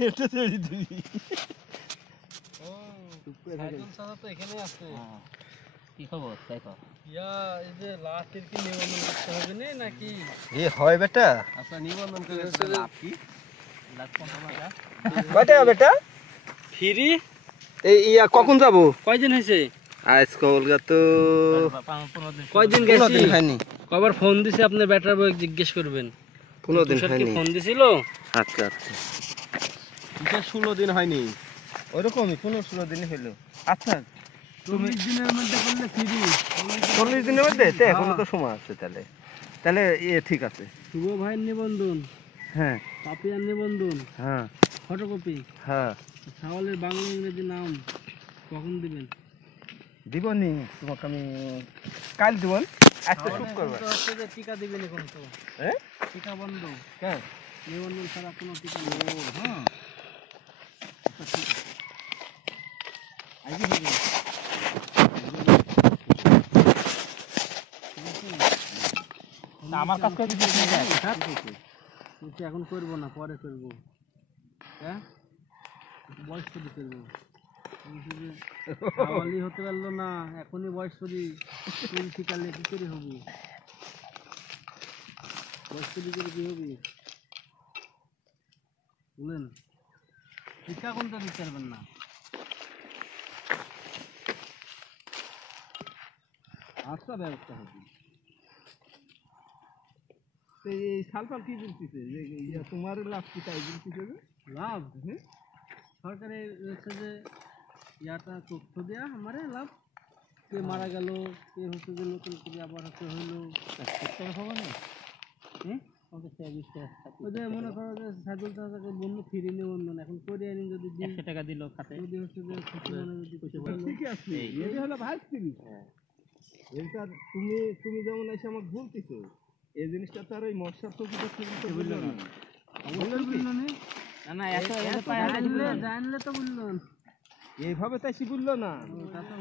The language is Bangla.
নেটে ছেড়ে দিবি। ও সাইদুল চাচা তো এখানেই আছে। কি খবর তাই কও? ইয়া এই যে লাস্টের কি নিবন্ধন করতে হবে না নাকি? এ হয় বেটা। আচ্ছা নিবন্ধন করে লাভ কি? লাখ 15 টাকা। কয়টা বেটা? ফ্রি? এই ইয়া কখন যাব? কয়দিন হয়েছে? আজ কলকা তো 15 দিন। কয়দিন 15 গেছি? দিন হয়নি। কবার ফোন দিছে আপনার ব্যাটার বয় জিজ্ঞেস করবেন। 15 দিন তুষার কি হয়নি। ফোন দিছিল? আচ্ছা আচ্ছা। তুষার 16 দিন হয়নি। ওরকমই 15-16 দিন হলো। আচ্ছা 40 দিনের মধ্যে করলে ফ্রি। 40 দিনের মধ্যে তো এখনো তো সময় আছে তাহলে। তাহলে ঠিক আছে। শুভ ভাইয়ের নিবন্ধন, হ্যাঁ পাপিয়ার নিবন্ধন, হ্যাঁ ফটোকপি, হ্যাঁ ছাওয়ালের বাংলা ইংরেজি নাম কখন দিবেন? দিবনি তোমাকে আমি কাল দিবন। আজকে শুট করব। তো হচ্ছে যে টিকা দিবেন এখন তো। হ্যাঁ টিকা বন্ধ। হ্যাঁ নিবন্ধন ছাড়া কোনো টিকা নেই। হ্যাঁ আগে হবে। তা আমার কাজ করে দিতে কিন্তু এখন করবো না, পরে করবো। হ্যাঁ বয়স করি করবো। খাওয়ালি হতে পারলো না, এখনই বয়স করি তুই শিকালে কি করে হবি? বয়স করি করে কি হবি বলেন? টিকা কোনটা দিতে পারবেন না? আচ্ছা ব্যবস্থা হবে। এই সালফাল কি বলতিছে যে ইয়া তোমার লাভ কি তাই বলতিছে যে লাভ সরকারের হচ্ছে যে ইয়াটা তথ্য দেওয়া আমারে লাভ, কে মারা গেল, কে হচ্ছে যে নতুন করে আবার হচ্ছে হইলো হবে না। হ্যাঁ আমাদের 20 টাকা ওই যে মনে করো যে সাইদুল চাচাকে বন্ধু ফিরে নিবন্ধন এখন করে আনি যদি 100 টাকা দিল খাতে। যদি হচ্ছে যে খুশি মনে যদি খুশি ঠিক আছে এই হলো ভাই তুমি এইটা তুমি যেমন এসে আমাকে বলতিছো এই জিনিসটা তো আর ওই মশার তো কিছু বললো না বললো না না না এত পায় জানলে তো বললো এইভাবে তাই বললো না তা তো